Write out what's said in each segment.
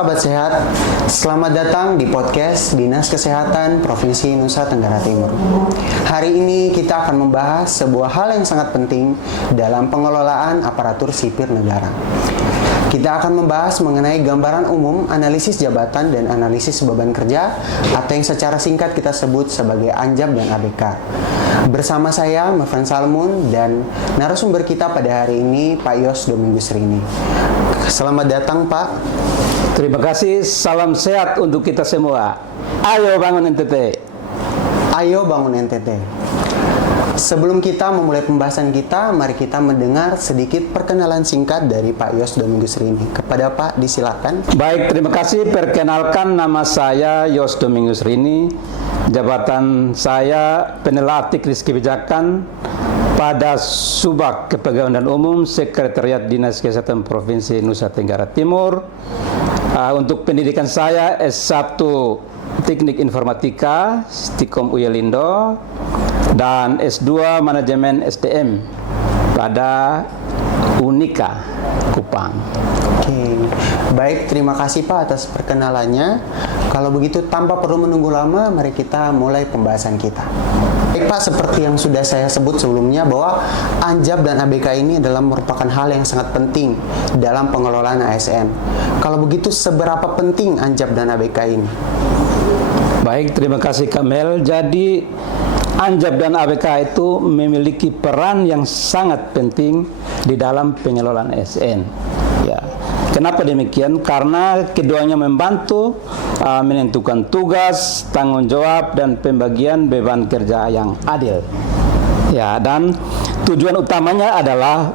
sahabat sehat, selamat datang di podcast Dinas Kesehatan Provinsi Nusa Tenggara Timur. Hari ini kita akan membahas sebuah hal yang sangat penting dalam pengelolaan aparatur sipil negara. Kita akan membahas mengenai gambaran umum, analisis jabatan dan analisis beban kerja atau yang secara singkat kita sebut sebagai ANJAP dan ABK. Bersama saya, Mefran Salmun, dan narasumber kita pada hari ini, Pak Yos Domingus Rini. Selamat datang, Pak. Terima kasih, salam sehat untuk kita semua. Ayo bangun NTT. Ayo bangun NTT. Sebelum kita memulai pembahasan kita, mari kita mendengar sedikit perkenalan singkat dari Pak Yos Domingus Rini. Kepada Pak, disilakan. Baik, terima kasih. Perkenalkan, nama saya Yos Domingus Rini. Jabatan saya penelatih risk kebijakan pada Subak Kepegawaian dan Umum Sekretariat Dinas Kesehatan Provinsi Nusa Tenggara Timur. Untuk pendidikan saya S1 Teknik Informatika Stikom Uyelindo dan S2 Manajemen SDM pada Unika Kupang. Oke, baik, terima kasih Pak atas perkenalannya. Kalau begitu tanpa perlu menunggu lama, mari kita mulai pembahasan kita. Baik Pak, seperti yang sudah saya sebut sebelumnya bahwa ANJAP dan ABK ini adalah merupakan hal yang sangat penting dalam pengelolaan ASN. Kalau begitu, seberapa penting ANJAP dan ABK ini? Baik, terima kasih Kamel. Jadi ANJAP dan ABK itu memiliki peran yang sangat penting di dalam pengelolaan ASN. Ya. Kenapa demikian? Karena keduanya membantu menentukan tugas, tanggung jawab, dan pembagian beban kerja yang adil. Ya, dan tujuan utamanya adalah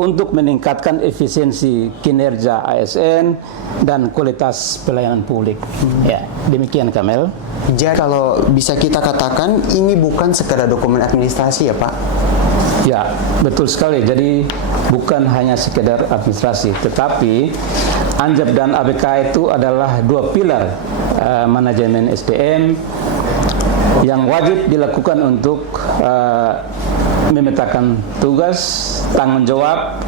untuk meningkatkan efisiensi kinerja ASN dan kualitas pelayanan publik. Ya, demikian Kamel. Jadi kalau bisa kita katakan ini bukan sekedar dokumen administrasi ya Pak? Ya, betul sekali. Jadi bukan hanya sekedar administrasi, tetapi ANJAP dan ABK itu adalah dua pilar manajemen SDM yang wajib dilakukan untuk memetakan tugas, tanggung jawab,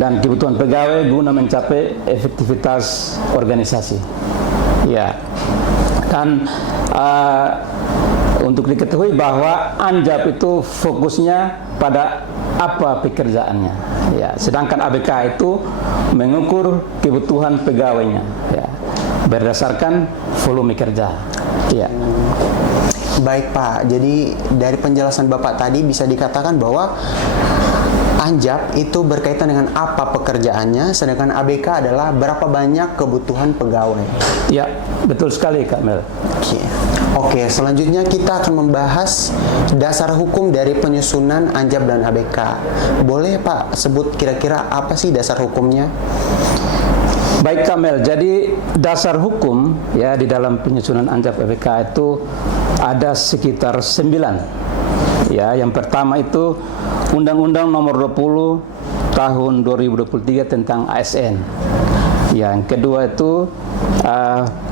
dan kebutuhan pegawai guna mencapai efektivitas organisasi. Ya, dan untuk diketahui bahwa ANJAP itu fokusnya pada apa pekerjaannya, ya. Sedangkan ABK itu mengukur kebutuhan pegawainya, ya, berdasarkan volume kerja. Ya. Baik Pak, jadi dari penjelasan Bapak tadi bisa dikatakan bahwa ANJAP itu berkaitan dengan apa pekerjaannya, sedangkan ABK adalah berapa banyak kebutuhan pegawai. Ya, betul sekali Kak Mel. Oke, selanjutnya kita akan membahas dasar hukum dari penyusunan ANJAP dan ABK. Boleh Pak sebut kira-kira apa sih dasar hukumnya? Baik Kamel, jadi dasar hukum ya di dalam penyusunan ANJAP ABK itu ada sekitar 9. Ya, yang pertama itu Undang-Undang Nomor 20 Tahun 2023 tentang ASN. Yang kedua itu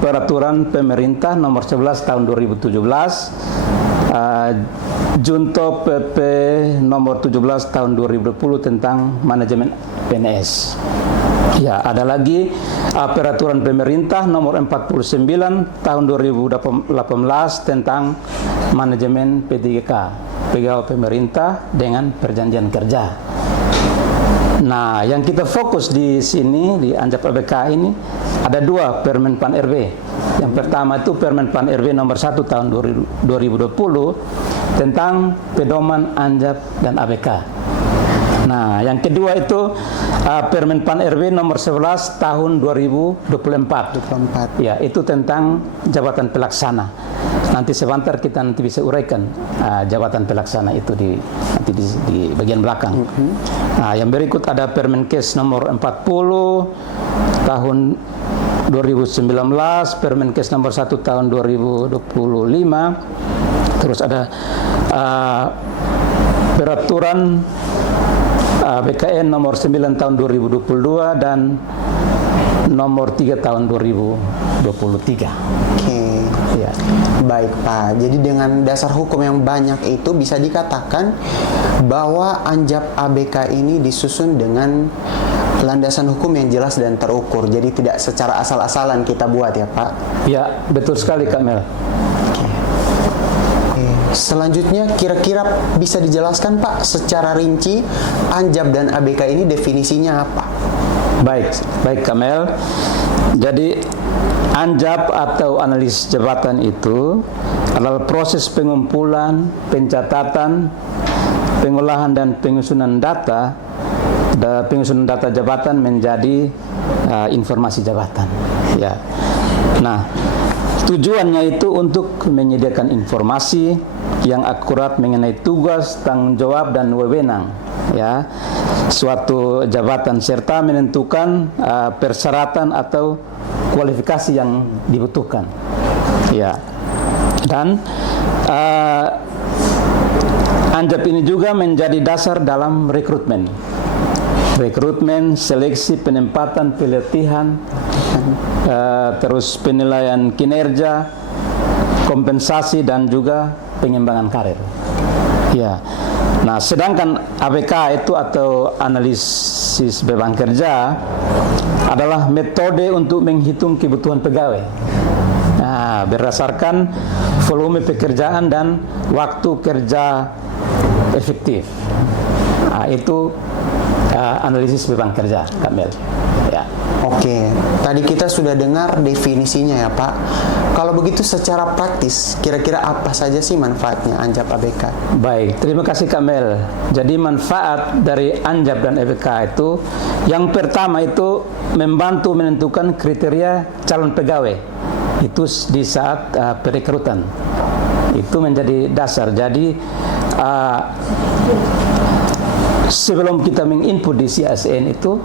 Peraturan Pemerintah Nomor 11 Tahun 2017, Junto PP Nomor 17 Tahun 2020 tentang manajemen PNS. Ya, ada lagi Peraturan Pemerintah Nomor 49 Tahun 2018 tentang manajemen P3K, pegawai pemerintah dengan perjanjian kerja. Nah, yang kita fokus di sini di ANJAP ABK ini ada dua Permen Pan RB. Yang pertama itu Permen Pan RB Nomor 1 Tahun 2020 tentang pedoman ANJAP dan ABK. Nah, yang kedua itu Permen Pan RB Nomor 11 Tahun 2024. Ya, itu tentang jabatan pelaksana. Nanti sebentar kita bisa uraikan jabatan pelaksana itu nanti di bagian belakang. Nah, yang berikut ada Permenkes Nomor 40 Tahun 2019, Permenkes Nomor 1 Tahun 2025. Terus ada Peraturan BKN Nomor 9 Tahun 2022 dan Nomor 3 Tahun 2023. Oke. Ya. Baik Pak, jadi dengan dasar hukum yang banyak itu bisa dikatakan bahwa ANJAP ABK ini disusun dengan landasan hukum yang jelas dan terukur. Jadi tidak secara asal-asalan kita buat ya Pak. Ya, betul sekali Kak Mel. Selanjutnya kira-kira bisa dijelaskan Pak secara rinci ANJAP dan ABK ini definisinya apa? Baik Kamel. Jadi ANJAP atau analis jabatan itu adalah proses pengumpulan, pencatatan, pengolahan dan penyusunan data jabatan menjadi informasi jabatan. Ya. Nah, tujuannya itu untuk menyediakan informasi yang akurat mengenai tugas, tanggung jawab dan wewenang ya suatu jabatan serta menentukan persyaratan atau kualifikasi yang dibutuhkan. Ya. Dan ANJAP ini juga menjadi dasar dalam rekrutmen, seleksi, penempatan, pelatihan, terus penilaian kinerja, kompensasi dan juga pengembangan karir. Ya. Nah, sedangkan ABK itu atau analisis beban kerja adalah metode untuk menghitung kebutuhan pegawai. Nah, berdasarkan volume pekerjaan dan waktu kerja efektif. Nah, itu analisis beban kerja, Kamel. Ya. Oke, tadi kita sudah dengar definisinya ya Pak. Kalau begitu secara praktis, kira-kira apa saja sih manfaatnya ANJAP ABK? Baik, terima kasih Kamel. Jadi manfaat dari ANJAP dan ABK itu, yang pertama itu membantu menentukan kriteria calon pegawai. Itu di saat perekrutan. Itu menjadi dasar. Jadi sebelum kita menginput di CSN itu,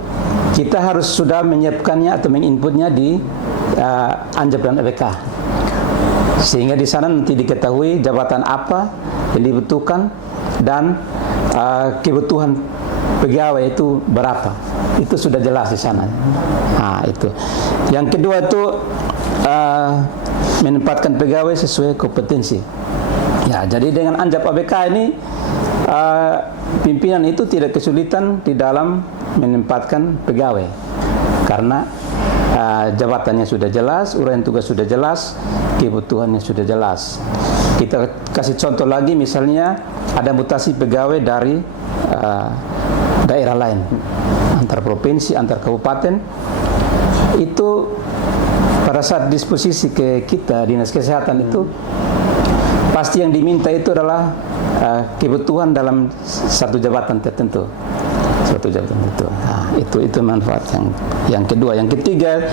kita harus sudah menyiapkannya atau menginputnya di ANJAP dan ABK. Sehingga di sana nanti diketahui jabatan apa yang dibutuhkan dan kebutuhan pegawai itu berapa. Itu sudah jelas di sana. Nah, itu. Yang kedua itu menempatkan pegawai sesuai kompetensi. Ya, jadi dengan ANJAP ABK ini pimpinan itu tidak kesulitan di dalam menempatkan pegawai karena jabatannya sudah jelas, uraian tugas sudah jelas, kebutuhannya sudah jelas. Kita kasih contoh lagi, misalnya ada mutasi pegawai dari daerah lain, antar provinsi, antar kabupaten, itu pada saat disposisi ke kita dinas kesehatan itu pasti yang diminta itu adalah kebutuhan dalam satu jabatan tertentu. Nah, itu manfaat yang kedua. Yang ketiga,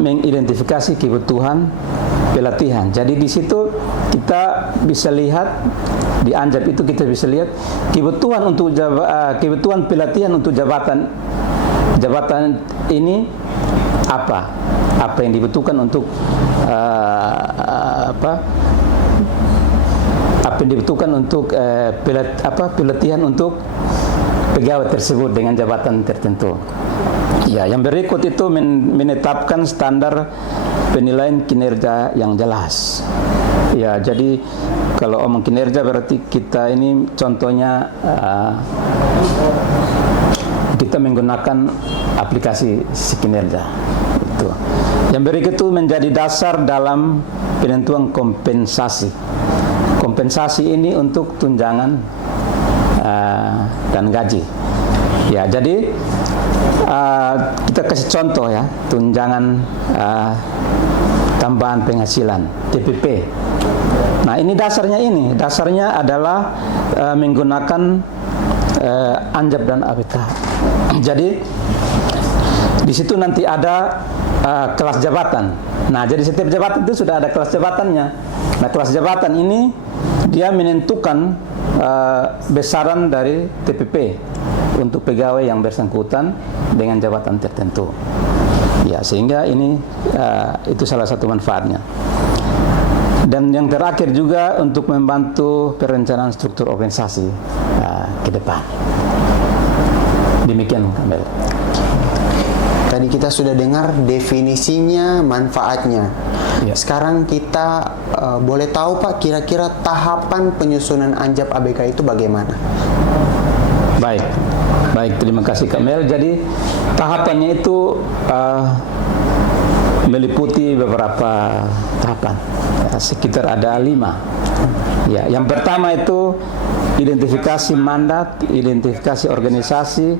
mengidentifikasi kebutuhan pelatihan. Jadi di situ kita bisa lihat di ANJAP itu kita bisa lihat kebutuhan untuk kebutuhan pelatihan untuk jabatan ini apa yang dibutuhkan untuk apa yang dibutuhkan untuk pelatihan untuk pegawai tersebut dengan jabatan tertentu. Ya, yang berikut itu menetapkan standar penilaian kinerja yang jelas. Ya, jadi kalau omong kinerja berarti kita ini contohnya kita menggunakan aplikasi kinerja. Itu. Yang berikut itu menjadi dasar dalam penentuan kompensasi. Kompensasi ini untuk tunjangan dan gaji. Ya, jadi kita kasih contoh ya, tunjangan tambahan penghasilan TPP. Nah, ini dasarnya adalah menggunakan ANJAP dan ABK. Jadi di situ nanti ada kelas jabatan. Nah, jadi setiap jabatan itu sudah ada kelas jabatannya. Nah, kelas jabatan ini dia menentukan besaran dari TPP untuk pegawai yang bersangkutan dengan jabatan tertentu. Ya, sehingga ini itu salah satu manfaatnya. Dan yang terakhir juga untuk membantu perencanaan struktur organisasi ke depan. Demikian, Kamel. Tadi kita sudah dengar definisinya, manfaatnya. Ya. Sekarang kita boleh tahu Pak, kira-kira tahapan penyusunan ANJAP ABK itu bagaimana? Baik, baik, terima kasih Kak Mel. Jadi tahapannya itu meliputi beberapa tahapan, ya, sekitar ada 5. Ya, yang pertama itu identifikasi mandat, identifikasi organisasi,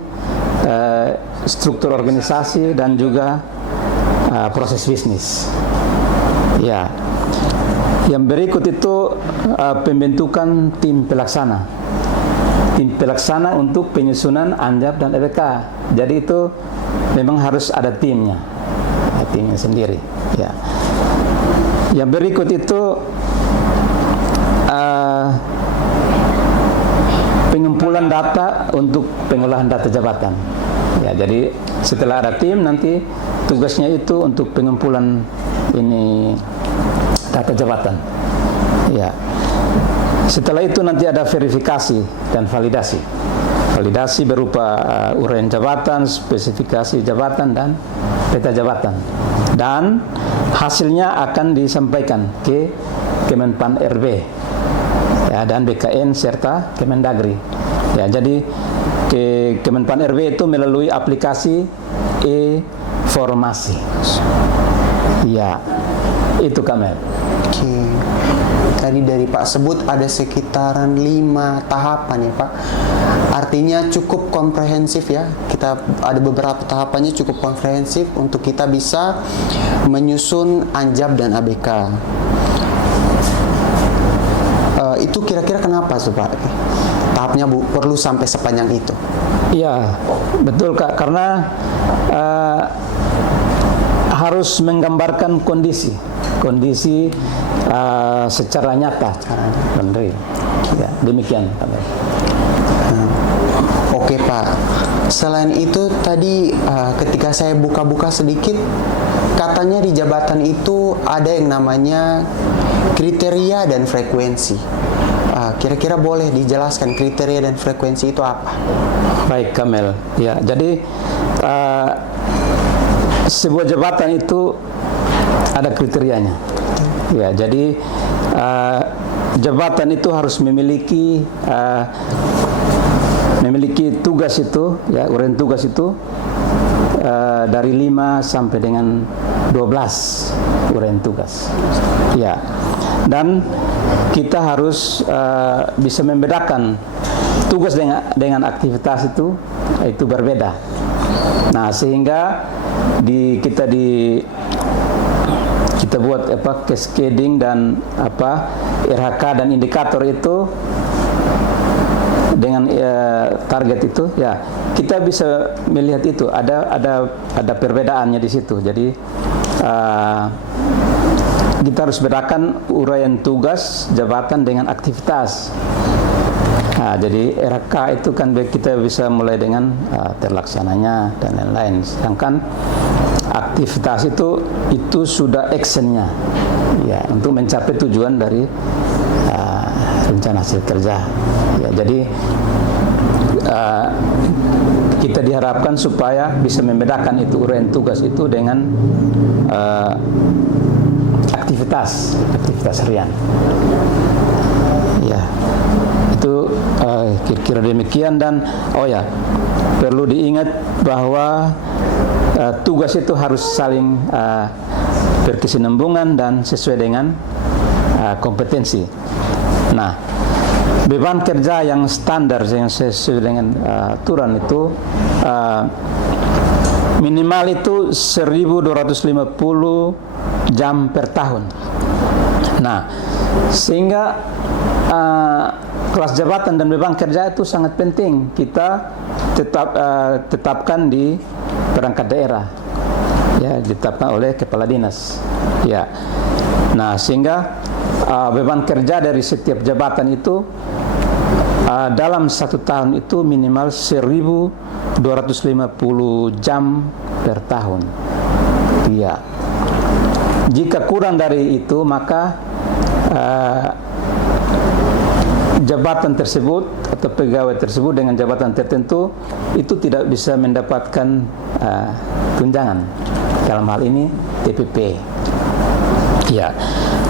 struktur organisasi, dan juga proses bisnis. Ya, yang berikut itu pembentukan tim pelaksana. Tim pelaksana untuk penyusunan ANJAP dan EBK. Jadi itu memang harus ada timnya sendiri. Ya. Yang berikut itu pengumpulan data untuk pengolahan data jabatan. Ya, jadi setelah ada tim, nanti tugasnya itu untuk pengumpulan ini data jabatan. Ya. Setelah itu nanti ada verifikasi dan validasi. Validasi berupa uraian jabatan, spesifikasi jabatan, dan peta jabatan. Dan hasilnya akan disampaikan ke Kemenpan RB, ya, dan BKN serta Kemendagri. Ya, jadi ke Kemenpan RB itu melalui aplikasi e-formasi. Ya, itu Kamel. Oke. Tadi dari Pak sebut ada sekitaran 5 tahapan ya Pak. Artinya cukup komprehensif ya. Kita ada beberapa tahapannya cukup komprehensif untuk kita bisa menyusun ANJAP dan ABK. Itu kira-kira kenapa tuh Pak? Tahapnya perlu sampai sepanjang itu? Iya, betul Kak. Karena harus menggambarkan kondisi secara nyata. Benar. Ya, demikian. Oke Pak. Selain itu tadi ketika saya buka-buka sedikit, katanya di jabatan itu ada yang namanya kriteria dan frekuensi. Kira-kira boleh dijelaskan kriteria dan frekuensi itu apa? Baik Kamel. Ya, jadi sebuah jabatan itu ada kriterianya. Ya, jadi jabatan itu harus memiliki tugas itu, ya, uraian tugas itu dari 5 sampai dengan 12 uraian tugas. Ya. Dan kita harus bisa membedakan tugas dengan aktivitas itu berbeda. Nah, sehingga kita buat cascading dan RHK dan indikator itu dengan target itu, ya kita bisa melihat itu ada perbedaannya di situ. Jadi kita harus bedakan uraian tugas jabatan dengan aktivitas. Nah, jadi RHK itu kan kita bisa mulai dengan terlaksananya dan lain-lain. Sedangkan aktivitas itu sudah actionnya, ya, untuk mencapai tujuan dari rencana hasil kerja. Ya, jadi kita diharapkan supaya bisa membedakan itu uraian tugas itu dengan aktivitas harian. Ya, itu kira-kira demikian. Dan perlu diingat bahwa tugas itu harus saling berkesinambungan dan sesuai dengan kompetensi. Nah, beban kerja yang standar yang sesuai dengan aturan itu minimal itu 1.250 jam per tahun. Nah, sehingga kelas jabatan dan beban kerja itu sangat penting kita tetapkan di perangkat daerah, ya, ditetapkan oleh kepala dinas. Ya. Nah, sehingga beban kerja dari setiap jabatan itu dalam 1 tahun itu minimal 1.250 jam per tahun. Ya. Jika kurang dari itu, maka jabatan tersebut atau pegawai tersebut dengan jabatan tertentu itu tidak bisa mendapatkan tunjangan. Dalam hal ini TPP. Ya.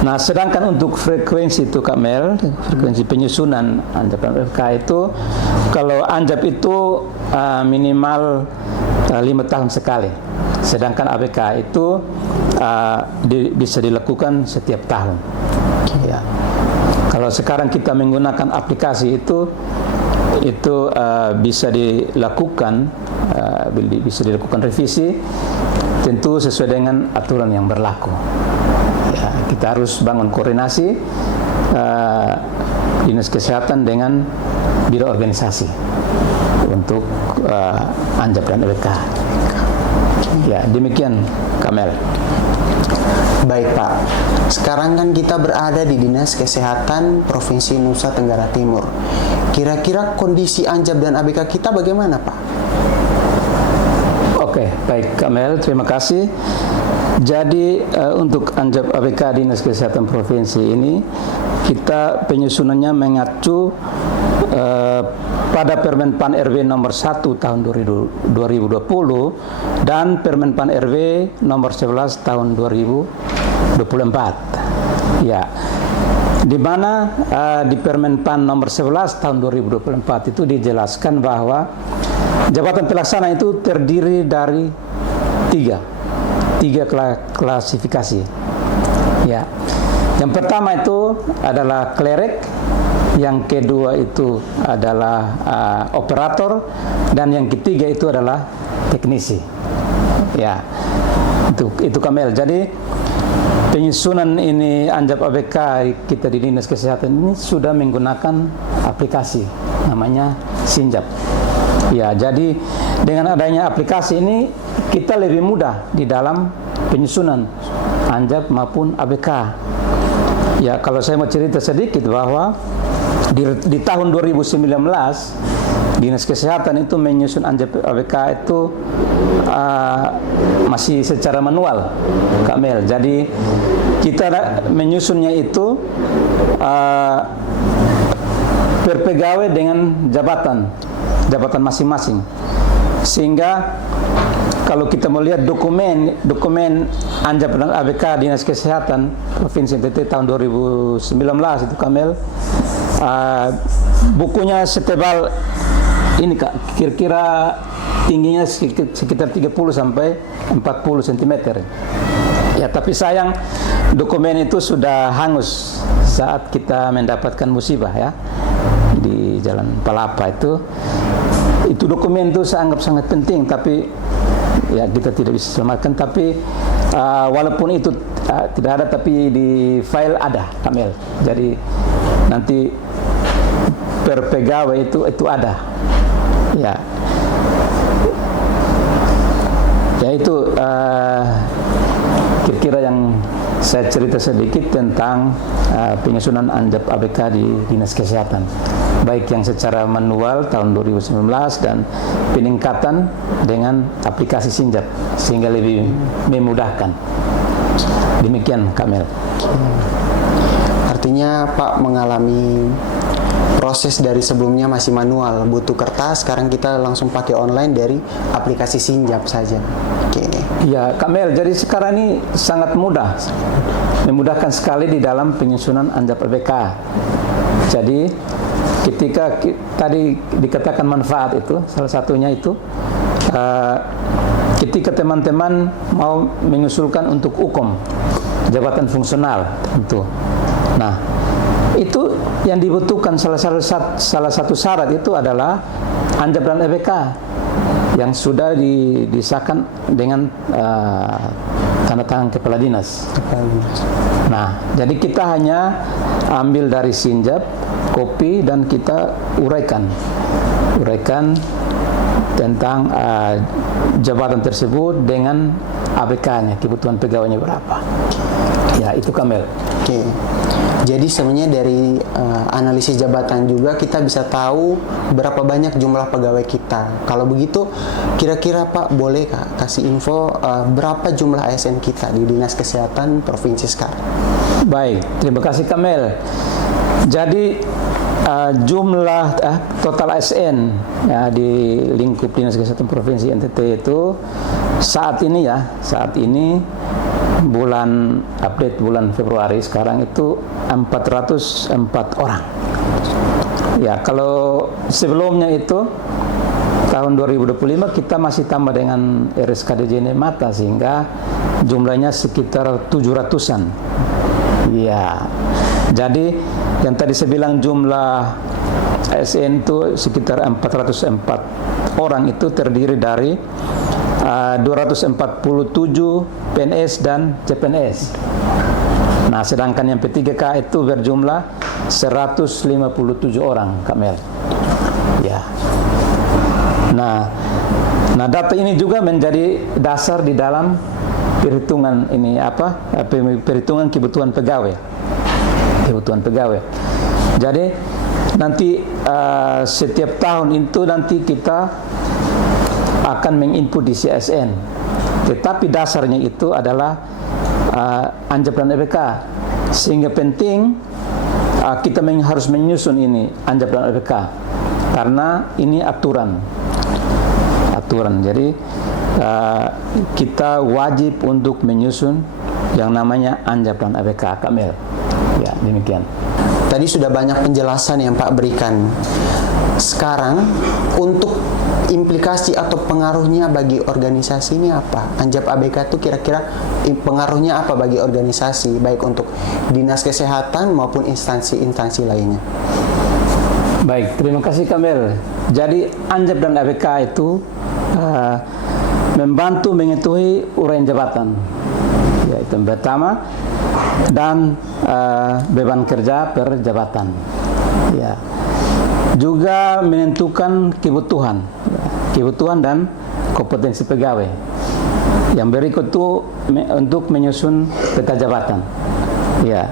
Nah, sedangkan untuk frekuensi itu Kak Mel, frekuensi penyusunan anjab dan ABK itu, kalau anjab itu minimal 5 tahun sekali. Sedangkan ABK itu bisa dilakukan setiap tahun. Ya. Kalau sekarang kita menggunakan aplikasi itu bisa dilakukan revisi, tentu sesuai dengan aturan yang berlaku. Ya, kita harus bangun koordinasi dinas kesehatan dengan biro organisasi untuk anjab dan ABK. Ya, demikian Kamel. Baik Pak, sekarang kan kita berada di Dinas Kesehatan Provinsi Nusa Tenggara Timur. Kira-kira kondisi anjab dan ABK kita bagaimana Pak? Oke, baik Kamel, terima kasih. Jadi untuk anjab ABK Dinas Kesehatan Provinsi ini, kita penyusunannya mengacu pada Permen PAN RW nomor 1 tahun 2020 dan Permen PAN RW nomor 11 tahun 2024. Ya. Di mana di Permen PAN nomor 11 tahun 2024 itu dijelaskan bahwa jabatan pelaksana itu terdiri dari tiga klasifikasi. Ya. Yang pertama itu adalah klerek, yang kedua itu adalah operator, dan yang ketiga itu adalah teknisi. Ya, itu Kamel. Jadi penyusunan ini anjab ABK kita di Dinas Kesehatan ini sudah menggunakan aplikasi namanya Sinjab. Ya, jadi dengan adanya aplikasi ini kita lebih mudah di dalam penyusunan anjab maupun ABK. Ya, kalau saya mau cerita sedikit bahwa di tahun 2019 Dinas Kesehatan itu menyusun anjab ABK itu masih secara manual, Kak Mel. Jadi kita menyusunnya itu per pegawai dengan jabatan masing-masing, sehingga kalau kita melihat dokumen anjab dan ABK Dinas Kesehatan Provinsi NTT tahun 2019 itu Kamel, bukunya setebal ini Kak, kira-kira tingginya sekitar 30 sampai 40 cm. Ya, tapi sayang dokumen itu sudah hangus saat kita mendapatkan musibah ya di Jalan Palapa itu. Itu dokumen itu saya anggap sangat penting, tapi ya kita tidak bisa selamatkan. Tapi walaupun itu tidak ada, tapi di file ada Kamel. Jadi nanti per pegawai itu ada. Ya, ya itu kira-kira yang saya cerita sedikit tentang penyusunan anjab ABK di Dinas Kesehatan, baik yang secara manual tahun 2019 dan peningkatan dengan aplikasi Sinjab sehingga lebih memudahkan. Demikian Kamel. Artinya Pak mengalami proses dari sebelumnya masih manual, butuh kertas, sekarang kita langsung pakai online dari aplikasi Sinjab saja. Oke. Ya, Kamel, jadi sekarang ini sangat mudah, memudahkan sekali di dalam penyusunan anjab ABK. Jadi ketika tadi dikatakan manfaat itu, salah satunya itu ketika teman-teman mau mengusulkan untuk UKOM, jabatan fungsional tentu. Nah, itu yang dibutuhkan salah satu syarat itu adalah anjab dan ABK yang sudah disahkan dengan tanda tangan kepala dinas. Nah, jadi kita hanya ambil dari Sinjab, kopi, dan kita uraikan tentang jabatan tersebut dengan ABK-nya, kebutuhan pegawainya berapa. Ya, itu Kamel. Oke. Jadi sebenarnya dari analisis jabatan juga kita bisa tahu berapa banyak jumlah pegawai kita. Kalau begitu, kira-kira Pak boleh Kak kasih info berapa jumlah ASN kita di Dinas Kesehatan Provinsi sekarang? Baik, terima kasih Kamel. Jadi jumlah total ASN ya, di lingkup Dinas Kesehatan Provinsi NTT itu saat ini update bulan Februari sekarang itu 404 orang. Ya, kalau sebelumnya itu tahun 2025 kita masih tambah dengan RSKDJN Mata sehingga jumlahnya sekitar 700-an. Ya. Jadi yang tadi saya bilang jumlah ASN itu sekitar 404 orang itu terdiri dari 247 PNS dan CPNS. Nah, sedangkan yang P3K itu berjumlah 157 orang, Kak Mel. Ya. Nah, data ini juga menjadi dasar di dalam perhitungan perhitungan kebutuhan pegawai. Jadi nanti setiap tahun itu nanti kita akan menginput di CSN. Tetapi dasarnya itu adalah Anjab dan EBK. Sehingga penting kita harus menyusun ini Anjab dan EBK. Karena ini aturan. Jadi kita wajib untuk menyusun yang namanya Anjab dan EBK, Kamil. Ya, demikian. Tadi sudah banyak penjelasan yang Pak berikan. Sekarang untuk implikasi atau pengaruhnya bagi organisasi ini apa? Anjab ABK itu kira-kira pengaruhnya apa bagi organisasi, baik untuk dinas kesehatan maupun instansi-instansi lainnya? Baik, terima kasih Kamel. Jadi Anjab dan ABK itu membantu mengetahui uraian jabatan, yaitu yang pertama, dan beban kerja per jabatan. Ya. Juga menentukan kebutuhan dan kompetensi pegawai. Yang berikut itu untuk menyusun peta jabatan. Ya,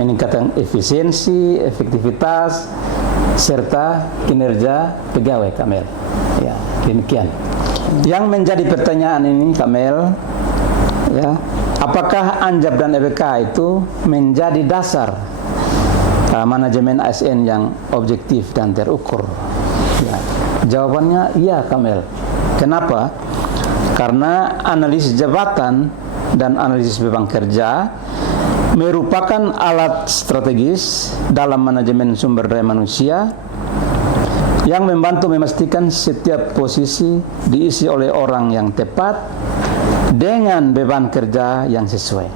meningkatkan efisiensi, efektivitas, serta kinerja pegawai, Kamel. Ya, demikian. Yang menjadi pertanyaan ini, Kamel, ya, apakah Anjab dan EBK itu menjadi dasar manajemen ASN yang objektif dan terukur? Ya. Jawabannya iya, Kamel. Kenapa? Karena analisis jabatan dan analisis beban kerja merupakan alat strategis dalam manajemen sumber daya manusia yang membantu memastikan setiap posisi diisi oleh orang yang tepat dengan beban kerja yang sesuai.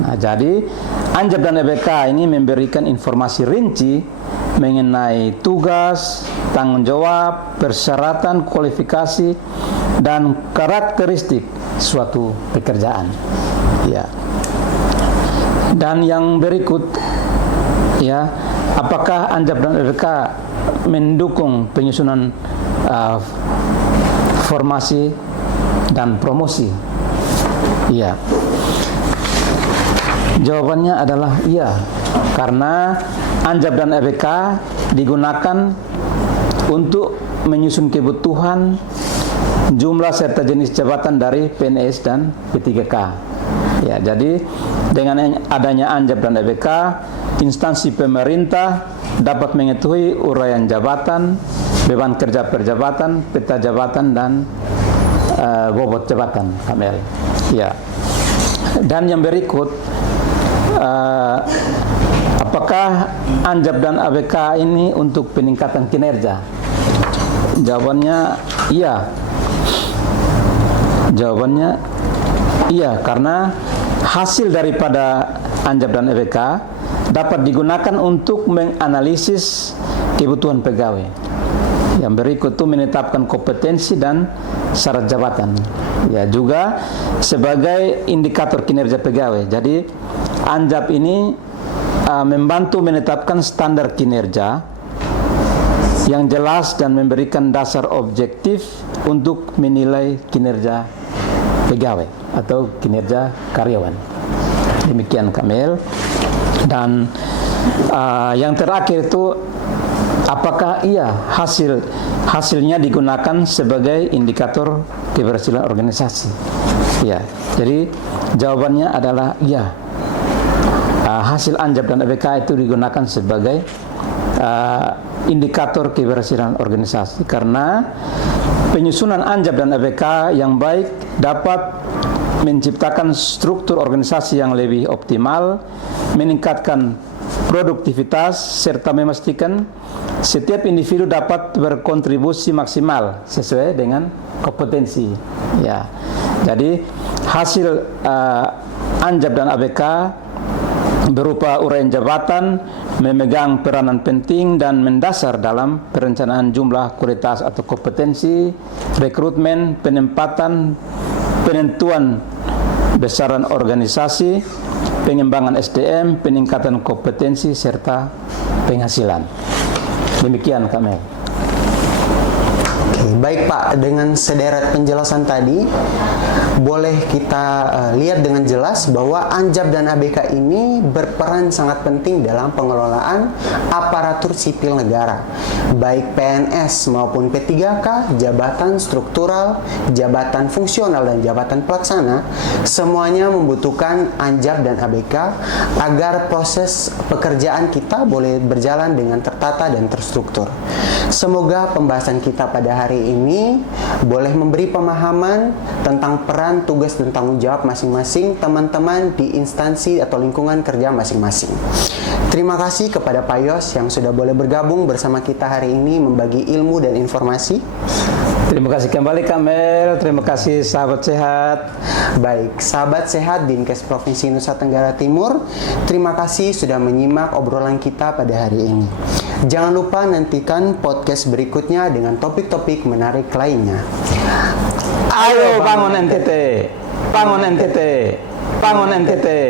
Nah, jadi Anjab dan EBK ini memberikan informasi rinci mengenai tugas, tanggung jawab, persyaratan, kualifikasi, dan karakteristik suatu pekerjaan. Ya. Dan yang berikut, ya, apakah Anjab dan EBK mendukung penyusunan formasi dan promosi? Iya. Jawabannya adalah iya, karena Anjab dan EBK digunakan untuk menyusun kebutuhan, jumlah serta jenis jabatan dari PNS dan P3K. Ya, jadi dengan adanya Anjab dan EBK, instansi pemerintah dapat mengetahui uraian jabatan, beban kerja per jabatan, peta jabatan, dan bobot jabatan, Kamel. Ya. Dan yang berikut, apakah Anjab dan ABK ini untuk peningkatan kinerja? Jawabannya iya. Jawabannya iya, karena hasil daripada Anjab dan EBK dapat digunakan untuk menganalisis kebutuhan pegawai. Yang berikut itu menetapkan kompetensi dan syarat jabatan. Ya, juga sebagai indikator kinerja pegawai. Jadi Anjab ini membantu menetapkan standar kinerja yang jelas dan memberikan dasar objektif untuk menilai kinerja pegawai atau kinerja karyawan. Demikian, Kamel. Dan yang terakhir itu, apakah iya hasilnya digunakan sebagai indikator keberhasilan organisasi? Ya, jadi jawabannya adalah iya. Hasil Anjab dan EBK itu digunakan sebagai indikator keberhasilan organisasi, karena penyusunan Anjab dan EBK yang baik dapat menciptakan struktur organisasi yang lebih optimal, meningkatkan produktivitas, serta memastikan setiap individu dapat berkontribusi maksimal sesuai dengan kompetensi. Ya, jadi hasil Anjab dan ABK berupa uraian jabatan memegang peranan penting dan mendasar dalam perencanaan jumlah, kualitas atau kompetensi, rekrutmen, penempatan, penentuan besaran organisasi, pengembangan SDM, peningkatan kompetensi serta penghasilan. Demikian Kamel. Oke, baik Pak, dengan sederet penjelasan tadi boleh kita lihat dengan jelas bahwa Anjab dan ABK ini berperan sangat penting dalam pengelolaan aparatur sipil negara, baik PNS maupun P3K, jabatan struktural, jabatan fungsional dan jabatan pelaksana, semuanya membutuhkan Anjab dan ABK agar proses pekerjaan kita boleh berjalan dengan tertata dan terstruktur. Semoga pembahasan kita pada hari ini boleh memberi pemahaman tentang peran, tugas, dan tanggung jawab masing-masing teman-teman di instansi atau lingkungan kerja masing-masing. Terima kasih kepada Pak Yos yang sudah boleh bergabung bersama kita hari ini membagi ilmu dan informasi. Terima kasih kembali Kamel, terima kasih sahabat sehat. Baik, sahabat sehat Dinkes Provinsi Nusa Tenggara Timur, terima kasih sudah menyimak obrolan kita pada hari ini. Jangan lupa nantikan podcast berikutnya dengan topik-topik menarik lainnya. Ayo bangun NTT, bangun NTT, bangun NTT.